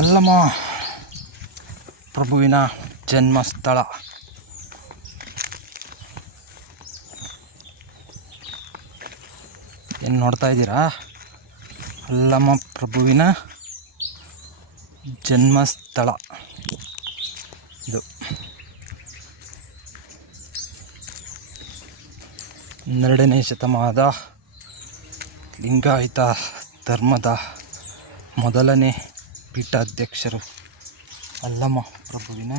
ಅಲ್ಲಮ್ಮ. ಪ್ರಭುವಿನ ಜನ್ಮಸ್ಥಳ. ಏನು ನೋಡ್ತಾ ಇದ್ದೀರಾ? ಅಲ್ಲಮ್ಮ, ಪ್ರಭುವಿನ ಜನ್ಮಸ್ಥಳ. ಇದು. ಹನ್ನೆರಡನೇ ಶತಮಾನದ ಲಿಂಗಾಯತ ಧರ್ಮದ ಮೊದಲನೇ ಪೀಠಾಧ್ಯಕ್ಷರು ಅಲ್ಲಮ್ಮ ಪ್ರಭುವಿನ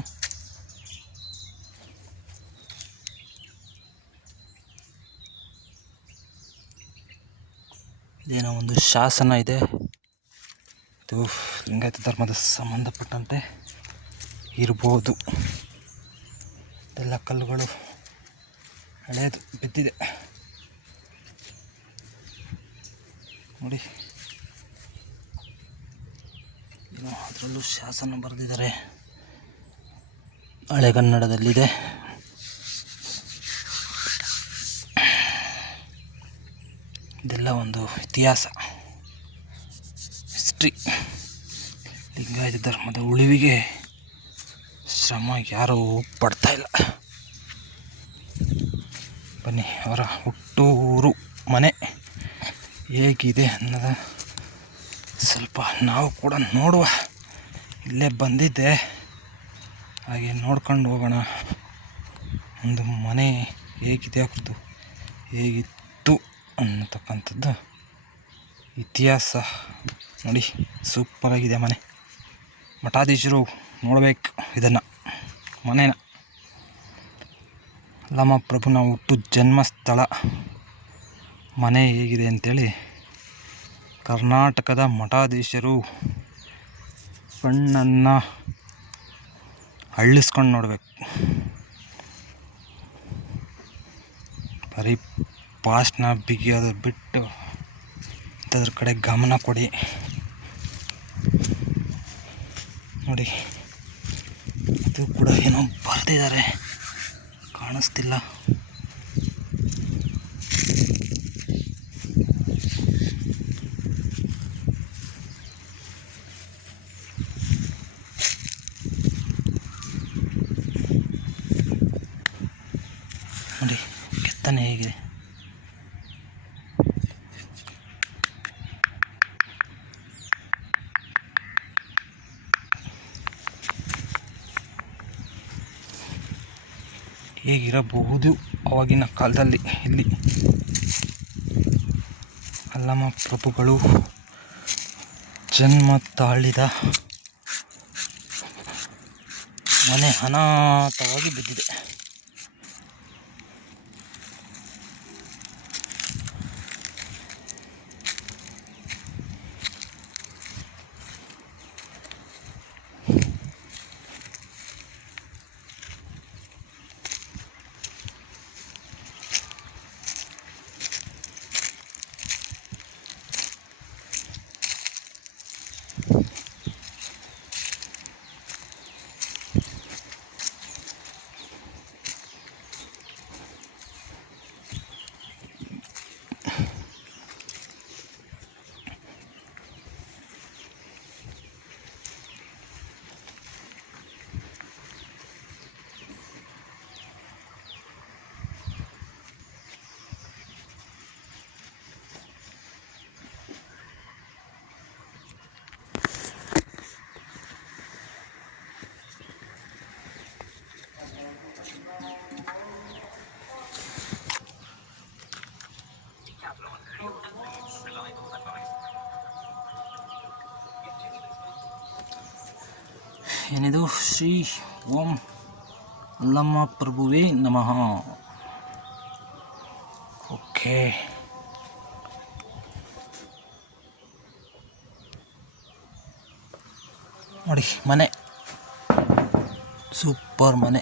ಏನೋ ಒಂದು ಶಾಸನ ಇದೆ. ಇದು ಲಿಂಗಾಯತ ಧರ್ಮದ ಸಂಬಂಧಪಟ್ಟಂತೆ ಇರ್ಬೋದು. ಎಲ್ಲ ಕಲ್ಲುಗಳು ಹಳೆಯದು ಬಿದ್ದಿದೆ. ನೋಡಿ. ಅದರಲ್ಲೂ ಶಾಸನ ಬರೆದಿದ್ದಾರೆ. ಹಳೆಗನ್ನಡದಲ್ಲಿದೆ ಇದೆಲ್ಲ ಒಂದು ಇತಿಹಾಸ. ಹಿಸ್ಟ್ರಿ. ಲಿಂಗಾಯತ ಧರ್ಮದ ಉಳಿವಿಗೆ ಶ್ರಮ ಯಾರೂ ಪಡ್ತಾ ಇಲ್ಲ. ಬನ್ನಿ, ಅವರ ಹುಟ್ಟೂರು ಮನೆ ಹೇಗಿದೆ ಅನ್ನೋದ ಸ್ವಲ್ಪ ನಾವು ಕೂಡ ನೋಡುವ. ಇಲ್ಲೇ ಬಂದಿದ್ದೆ. ಹಾಗೆ ನೋಡ್ಕೊಂಡು ಹೋಗೋಣ. ಒಂದು ಮನೆ ಹೇಗಿದೆ ಅವ್ರದ್ದು ಹೇಗಿತ್ತು ಅನ್ನತಕ್ಕಂಥದ್ದು ಇತಿಹಾಸ. ನೋಡಿ ಸೂಪರಾಗಿದೆ ಮನೆ. ಮಠಾಧೀಶರು ನೋಡಬೇಕು ಇದನ್ನು. ಮನೇನ. ಲಮ್ಮ ಪ್ರಭುನ ಹುಟ್ಟು ಜನ್ಮಸ್ಥಳ. ಮನೆ ಹೇಗಿದೆ ಅಂತೇಳಿ ಕರ್ನಾಟಕದ ಮಠಾಧೀಶರು ಕಣ್ಣನ್ನು ಅಳ್ಳಿಸ್ಕೊಂಡು ನೋಡಬೇಕು. ಬರೀ ಪಾಸ್ಟ್ನ ಬಿಗಿಯೋದು ಬಿಟ್ಟು ಇಂಥದ್ರ ಕಡೆ ಗಮನ ಕೊಡಿ. ನೋಡಿ ಇದು ಕೂಡ ಏನೋ ಬರೆದಿದ್ದಾರೆ. ಕಾಣಿಸ್ತಿಲ್ಲ. ನೋಡಿ ಕೆತ್ತನೆ ಹೇಗಿದೆ. ಹೇಗಿರಬಹುದು ಅವಾಗಿನ ಕಾಲದಲ್ಲಿ? ಇಲ್ಲಿ ಅಲ್ಲಮ ಪ್ರಭುಗಳು ಜನ್ಮ ತಾಳಿದ ಮನೆ ಅನಾಥವಾಗಿ ಬಿದ್ದಿದೆ. ಏನಿದು? ಶ್ರೀ ಓಂ ಅಲ್ಲಮ್ಮ ಪ್ರಭುವೇ ನಮಃ. ಓಕೆ. ನೋಡಿ ಮನೆ. ಸೂಪರ್ ಮನೆ.